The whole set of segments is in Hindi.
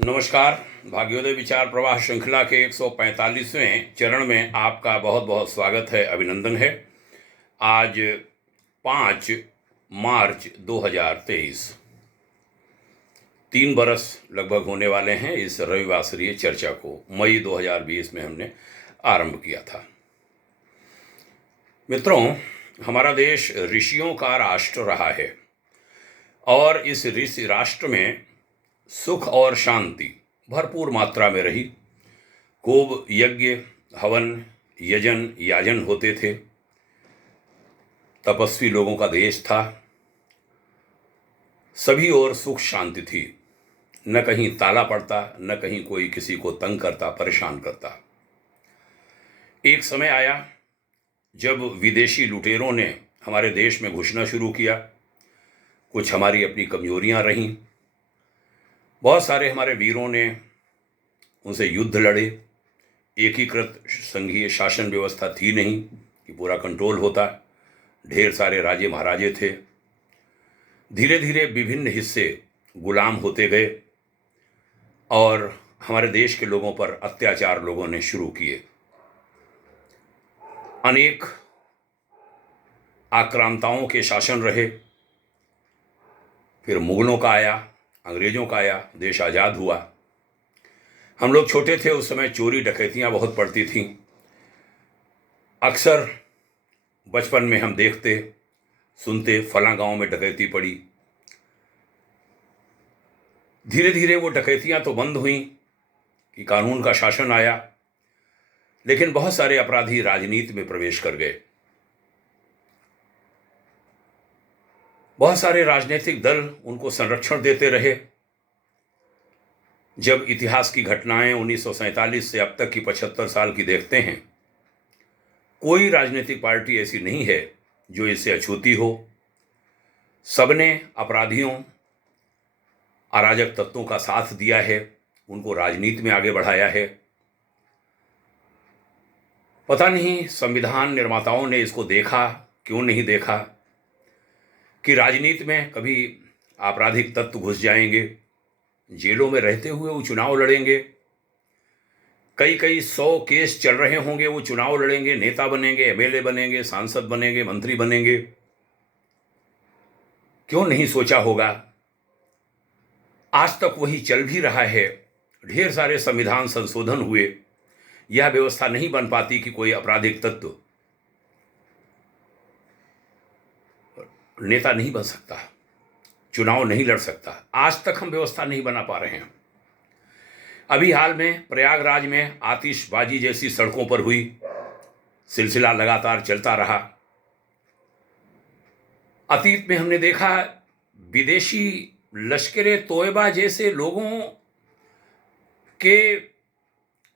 नमस्कार। भाग्योदय विचार प्रवाह श्रृंखला के 145वें चरण में आपका बहुत बहुत स्वागत है, अभिनंदन है। आज 5 मार्च 2023, 3 बरस लगभग होने वाले हैं इस रविवासरीय चर्चा को। मई 2020 में हमने आरंभ किया था। मित्रों, हमारा देश ऋषियों का राष्ट्र रहा है और इस ऋषि राष्ट्र में सुख और शांति भरपूर मात्रा में रही। खूब यज्ञ, हवन, यजन, याजन होते थे। तपस्वी लोगों का देश था। सभी ओर सुख शांति थी। न कहीं ताला पड़ता, न कहीं कोई किसी को तंग करता, परेशान करता। एक समय आया जब विदेशी लुटेरों ने हमारे देश में घुसना शुरू किया। कुछ हमारी अपनी कमजोरियां रहीं। बहुत सारे हमारे वीरों ने उनसे युद्ध लड़े। एकीकृत संघीय शासन व्यवस्था थी नहीं कि पूरा कंट्रोल होता। ढेर सारे राजे महाराजे थे। धीरे धीरे विभिन्न हिस्से गुलाम होते गए और हमारे देश के लोगों पर अत्याचार लोगों ने शुरू किए। अनेक आक्रांताओं के शासन रहे। फिर मुगलों का आया, अंग्रेजों का आया, देश आज़ाद हुआ। हम लोग छोटे थे उस समय, चोरी डकैतियाँ बहुत पड़ती थीं। अक्सर बचपन में हम देखते सुनते, फलां गांव में डकैती पड़ी। धीरे धीरे वो डकैतियाँ तो बंद हुई कि कानून का शासन आया, लेकिन बहुत सारे अपराधी राजनीति में प्रवेश कर गए। बहुत सारे राजनीतिक दल उनको संरक्षण देते रहे। जब इतिहास की घटनाएं 1947 से अब तक की 75 साल की देखते हैं, कोई राजनीतिक पार्टी ऐसी नहीं है जो इससे अछूती हो। सबने अपराधियों, अराजक तत्वों का साथ दिया है, उनको राजनीति में आगे बढ़ाया है। पता नहीं संविधान निर्माताओं ने इसको देखा, क्यों नहीं देखा कि राजनीति में कभी आपराधिक तत्व घुस जाएंगे, जेलों में रहते हुए वो चुनाव लड़ेंगे। कई कई 100 केस चल रहे होंगे, वो चुनाव लड़ेंगे, नेता बनेंगे, एमएलए बनेंगे, सांसद बनेंगे, मंत्री बनेंगे। क्यों नहीं सोचा होगा? आज तक वही चल भी रहा है। ढेर सारे संविधान संशोधन हुए, यह व्यवस्था नहीं बन पाती कि कोई आपराधिक तत्व नेता नहीं बन सकता, चुनाव नहीं लड़ सकता। आज तक हम व्यवस्था नहीं बना पा रहे हैं। अभी हाल में प्रयागराज में आतिशबाजी जैसी सड़कों पर हुई, सिलसिला लगातार चलता रहा। अतीत में हमने देखा विदेशी लश्करे तोयबा जैसे लोगों के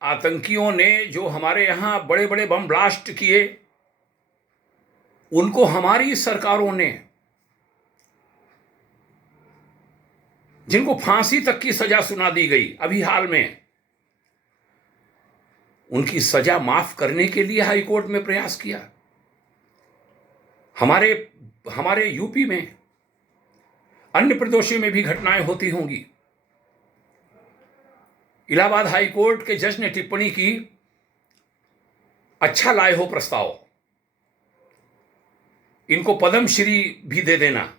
आतंकियों ने जो हमारे यहाँ बड़े बड़े बम ब्लास्ट किए, उनको हमारी सरकारों ने, जिनको फांसी तक की सजा सुना दी गई, अभी हाल में उनकी सजा माफ करने के लिए हाई कोर्ट में प्रयास किया। हमारे यूपी में, अन्य प्रदेशों में भी घटनाएं होती होंगी। इलाहाबाद हाई कोर्ट के जज ने टिप्पणी की, अच्छा लाए हो प्रस्ताव, इनको पद्मश्री भी दे देना।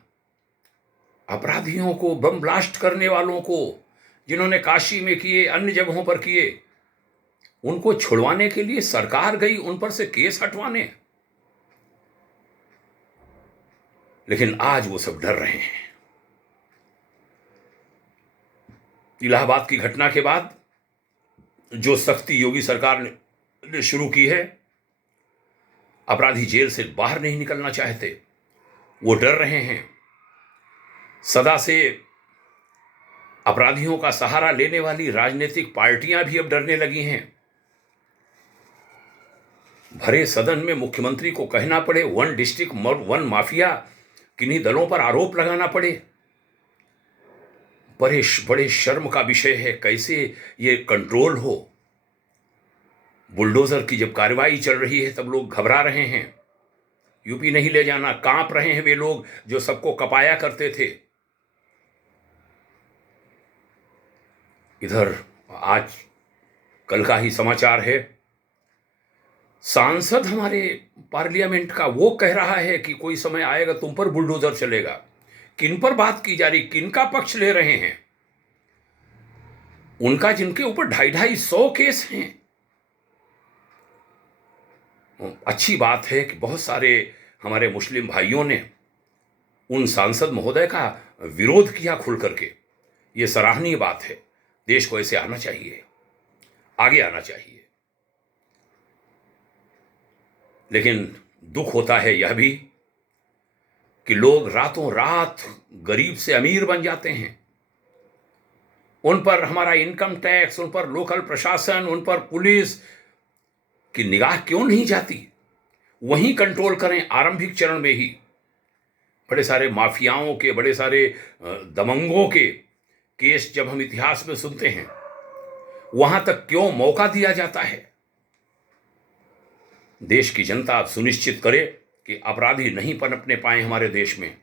अपराधियों को, बम ब्लास्ट करने वालों को, जिन्होंने काशी में किए, अन्य जगहों पर किए, उनको छुड़वाने के लिए सरकार गई उन पर से केस हटवाने। लेकिन आज वो सब डर रहे हैं। इलाहाबाद की घटना के बाद जो सख्ती योगी सरकार ने शुरू की है, अपराधी जेल से बाहर नहीं निकलना चाहते, वो डर रहे हैं। सदा से अपराधियों का सहारा लेने वाली राजनीतिक पार्टियां भी अब डरने लगी हैं। भरे सदन में मुख्यमंत्री को कहना पड़े, 1 डिस्ट्रिक्ट 1 माफिया, किन्हीं दलों पर आरोप लगाना पड़े। बड़े शर्म का विषय है। कैसे ये कंट्रोल हो? बुलडोजर की जब कार्रवाई चल रही है तब लोग घबरा रहे हैं। यूपी नहीं ले जाना, कांप रहे हैं वे लोग जो सबको कपाया करते थे। इधर आज कल का ही समाचार है, सांसद हमारे पार्लियामेंट का वो कह रहा है कि कोई समय आएगा तुम पर बुलडोजर चलेगा। किन पर बात की जा रही, किन का पक्ष ले रहे हैं? उनका जिनके ऊपर 250-250 केस हैं। अच्छी बात है कि बहुत सारे हमारे मुस्लिम भाइयों ने उन सांसद महोदय का विरोध किया खुल करके। ये सराहनीय बात है। देश को ऐसे आना चाहिए, आगे आना चाहिए। लेकिन दुख होता है यह भी कि लोग रातों रात गरीब से अमीर बन जाते हैं। उन पर हमारा इनकम टैक्स, उन पर लोकल प्रशासन, उन पर पुलिस की निगाह क्यों नहीं जाती? वहीं कंट्रोल करें आरंभिक चरण में ही। बड़े सारे माफियाओं के, बड़े सारे दबंगों के केस जब हम इतिहास में सुनते हैं, वहां तक क्यों मौका दिया जाता है? देश की जनता अब सुनिश्चित करे कि अपराधी नहीं पनपने पाए हमारे देश में।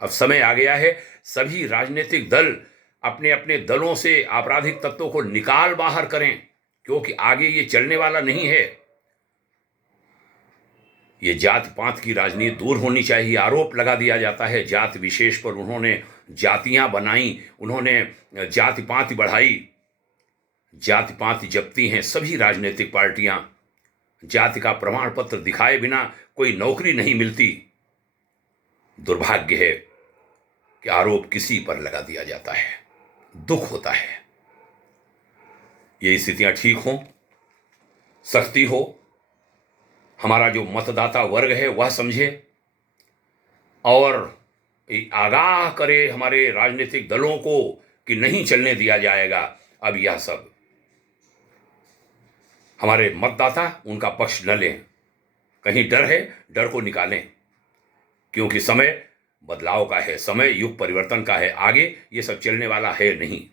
अब समय आ गया है, सभी राजनीतिक दल अपने अपने दलों से आपराधिक तत्वों को निकाल बाहर करें, क्योंकि आगे ये चलने वाला नहीं है। ये जात पात की राजनीति दूर होनी चाहिए। आरोप लगा दिया जाता है जात विशेष पर, उन्होंने जातियां बनाई, उन्होंने जाति पात बढ़ाई। जाति पात जपती हैं सभी राजनीतिक पार्टियां। जाति का प्रमाण पत्र दिखाए बिना कोई नौकरी नहीं मिलती। दुर्भाग्य है कि आरोप किसी पर लगा दिया जाता है। दुख होता है। ये स्थितियां ठीक हों, सख्ती हो, हमारा जो मतदाता वर्ग है वह समझे और आगाह करे हमारे राजनीतिक दलों को कि नहीं चलने दिया जाएगा अब यह सब। हमारे मतदाता उनका पक्ष न लें। कहीं डर है, डर को निकालें, क्योंकि समय बदलाव का है, समय युग परिवर्तन का है। आगे ये सब चलने वाला है नहीं।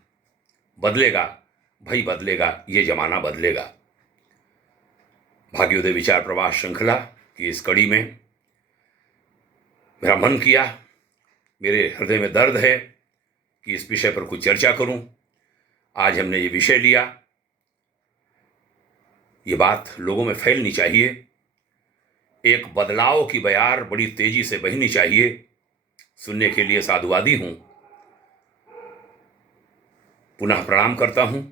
बदलेगा भाई, बदलेगा, ये जमाना बदलेगा। भाग्योदय विचार प्रवाह श्रृंखला की इस कड़ी में मेरा मन किया, मेरे हृदय में दर्द है कि इस विषय पर कुछ चर्चा करूं। आज हमने ये विषय लिया। ये बात लोगों में फैलनी चाहिए। एक बदलाव की बयार बड़ी तेजी से बहनी चाहिए। सुनने के लिए साधुवादी हूं। पुनः प्रणाम करता हूं।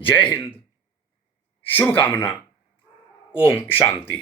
जय हिंद, शुभकामना, ओम शांति।